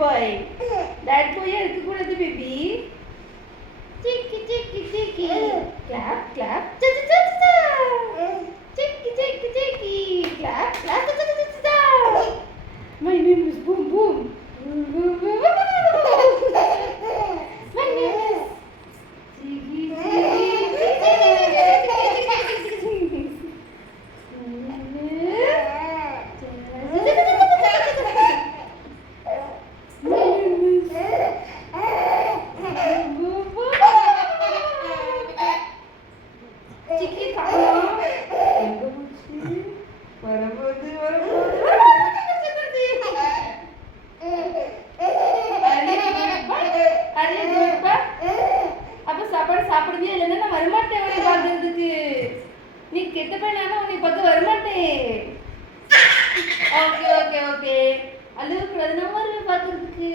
பாய் இருக்க கூடாது பேபி. சிக்கி சிக்கி சிக்கி கிளாப் கிளாப் சா சா சா சிக்கி சிக்கி சிக்கி கிளாப் கிளாப் சா சா சா. My name is Boom Boom. My name is Jiggy Jiggy அப்ப சாப்பாடு சாப்பிடுவியா? இல்லைன்னா நான் வரமாட்டேன் உன்னை பார்க்கறதுக்கு. நீ கெட்ட பையனா உன்னை பார்க்க வரமாட்டேன். ஓகே ஓகே ஓகே அழுவக்கூடாது, நான் வருவேன் பார்க்கறதுக்கு.